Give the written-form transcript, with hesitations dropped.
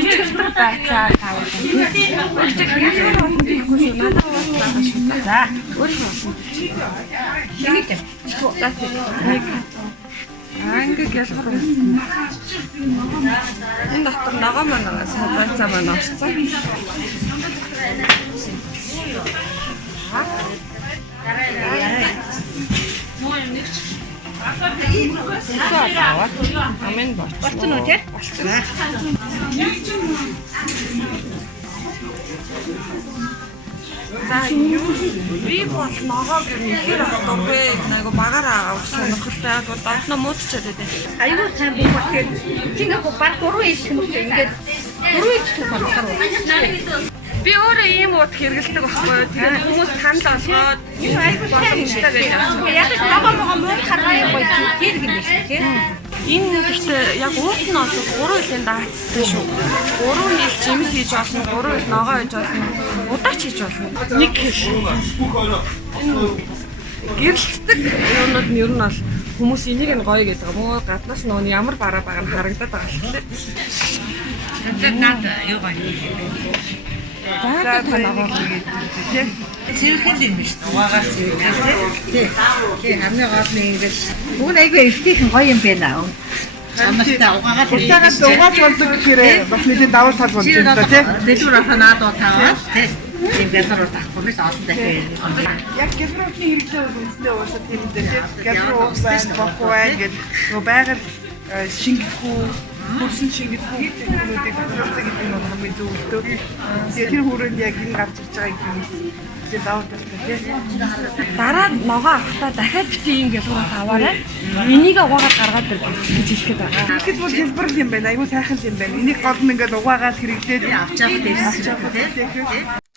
жижигчтэй байцаа тавал. За, өөрөө. Шинэ. Анги ялгар. Энэ дотор ногоо маань сайн байцаа маань орсон. Амин болчихсон уу тий? Болчихсон. За юу би бол ногоо гэр авахгүй айгу багаараа авах сонирхолтой яг одно муудчаад байдаг. Айгуу сайн би болохоор Сингапур баг 3 ил хүмүүст ингээд 4 ил түүх болохоор би өөрөө ийм ууд хэрэгэлдэг байхгүй юу. Тэгээд хүмүүс санал болгоод айгуу сайн юмтай байдаг. Яг л ногоо муу харах юм гоё хэрэг юм биш тий. Энэ гэхдээ яг уут нь бол 3 жилийн даацтай шүү. 3 жил жимс хийж болно, 3 жил ногоо хийж болно, удаач хийж болно. Нэг гэрэлтдэг юмнууд нь ер нь бол хүмүүс энийг нь гоё гэдэг. Муу гаднаас нь ямар бараа байгаа нь харагдаад байгаа л тийм. Тэгээд наад юу гоё. За танаа тийм. Зэрэгэл юм биш. Угаагаар зэрэгэл тий. Тий хамгийн гол нь ингэж бүгд айгүй эртийнхэн гоё юм байна. Амтаа угаагаар Уцаагаас угааж болдог гэхээр бас нэгэн давуу тал болж байна да тий. дэлгүүр аханаад таваад тий. Тийм бэлгэр таахгүй биш олон дахин. Яг гэрүүний хэрэглээ үнэндээ уусаад тийм дээ тий. Гэрүү байна, бохгүй байна гэдэг нөгөө байгаль шингэхгүй хөрсөн шингэхгүй хүмүүсийг төлөвлөсөн гэдэг нь хамгийн зөвлөлтөө. Тэгээд тэр хүрээнд яг энэ гарч ирж байгаа юм. Тэгээд давуу талтай тий. Дараа ногоо авахтаа дахиад бити ийм гэлгүүрээс аваарай. Энийг угаагаад гаргаад ир гэж хэлэхэд байгаа. Тэгэхэд бол хэлбэрл юм байна. Айгуу сайхан юм байна. Энийг гол нь ингээд угаагаад хэрэглээд авч явах гэсэн үг тий.